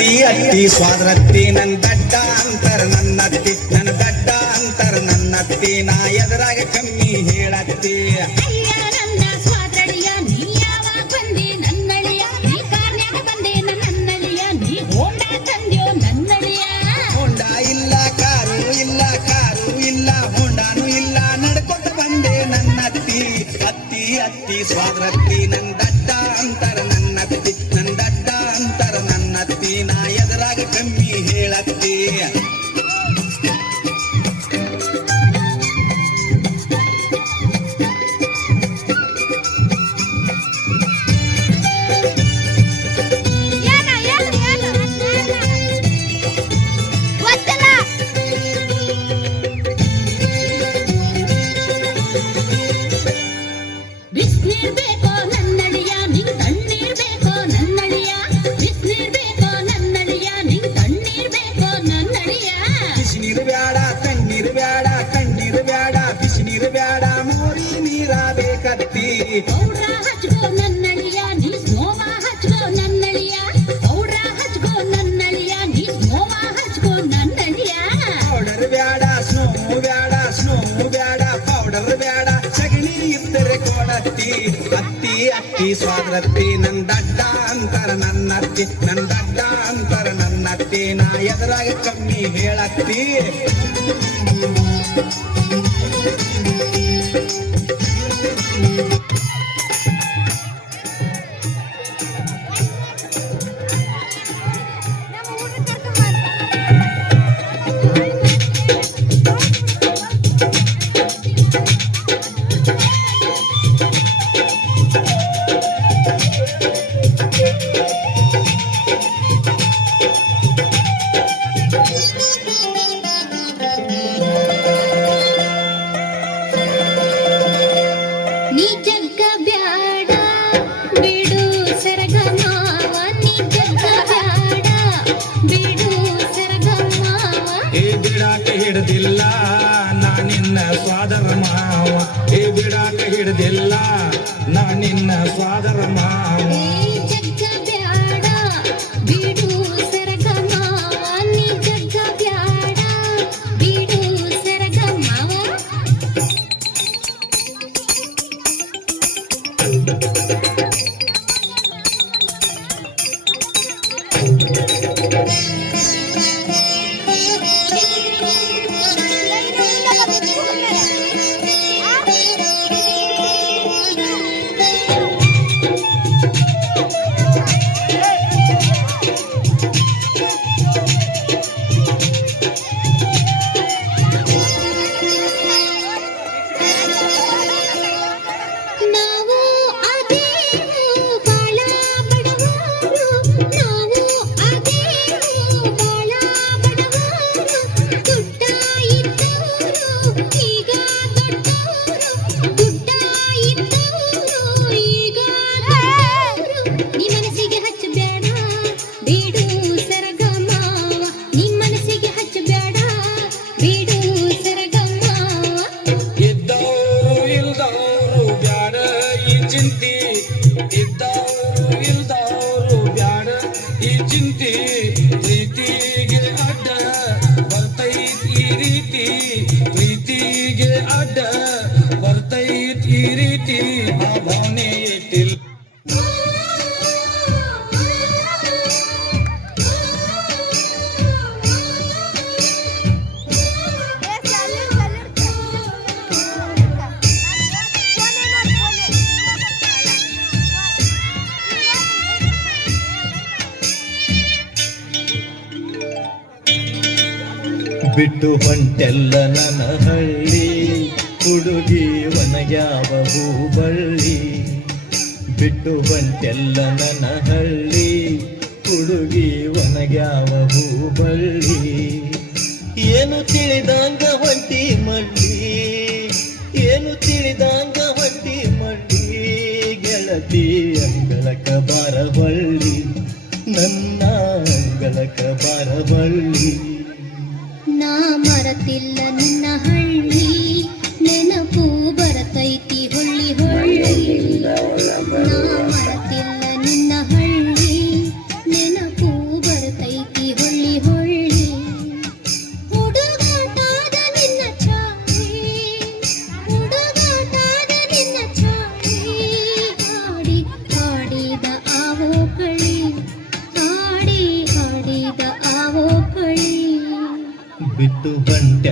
ಅತ್ತಿ ಅತ್ತಿ ಸ್ವಾದ್ರತ್ತಿ ನನ್ನ ದಡ್ಡ ಅಂತರ ನನ್ನತ್ತಿ ನನ್ನ ದಡ್ಡ ಅಂತರ ನನ್ನತ್ತಿ ನಾ ಎದುರಾಗ ಕಮ್ಮಿ ಹೇಳತ್ತಿ. ನನ್ನ ಹೋಂಡ ಇಲ್ಲ ಕಾರು ಇಲ್ಲ ಕಾರು ಇಲ್ಲ ಹೋಂಡಾನು ಇಲ್ಲ ನಡ್ಕೊತ ಬಂದೆ ನನ್ನತ್ತಿ. ಅತ್ತಿ ಅತ್ತಿ ಸ್ವಾದ್ರತ್ತಿ ನನ್ ಕಮ್ಮಿ ಹೇಳತ್ತಿ. ಇದ್ದರೆ ಕೊಡತ್ತಿ ಅತ್ತಿ ಅತ್ತಿ ಸ್ವಾದ್ರತ್ತಿ ನನ್ ದಡ್ಡ ನನ್ನ ನನ್ನತ್ತಿ ನನ್ ದಡ್ಡ ಅಂತರ ನನ್ನತ್ತಿ ನಾ ಎದುರಾಗ ಕಮ್ಮಿ ಹೇಳತ್ತಿ. ನಾ ನಿನ್ನ ಸ್ವಾದರ ಬಿಟ್ಟು ಹೊಂಟೆಲ್ಲ ನನ್ನ ಹಳ್ಳಿ. ಹುಡುಗಿ ಒನಗ್ಯಾವ ಹೂಬಳ್ಳಿ ಬಿಟ್ಟು ಬಂತೆಲ್ಲ ನನ್ನ ಹಳ್ಳಿ ಹುಡುಗಿ ಒನಗ್ಯಾವ ಹೂಬಳ್ಳಿ ಏನು ತಿಳಿದಾಂಗ ಹೊಂಟಿ ಮಳ್ಳಿ. ಏನು ತಿಳಿದಾಂಗ ಹೊಂಟಿ ಮಳ್ಳಿ. ಗೆಳತಿ ಅಂಗಳಕ ಬಾರಬಳ್ಳಿ. ನನ್ನ ಅಂಗಳಕ ಬಾರಬಳ್ಳಿ. ನಾ ಮರತಿಲ್ಲ ನಿನ್ನ ಬಿಟ್ಟು ಬಂಟೆಲ್ಲ ನನ್ನ ಹಳ್ಳಿ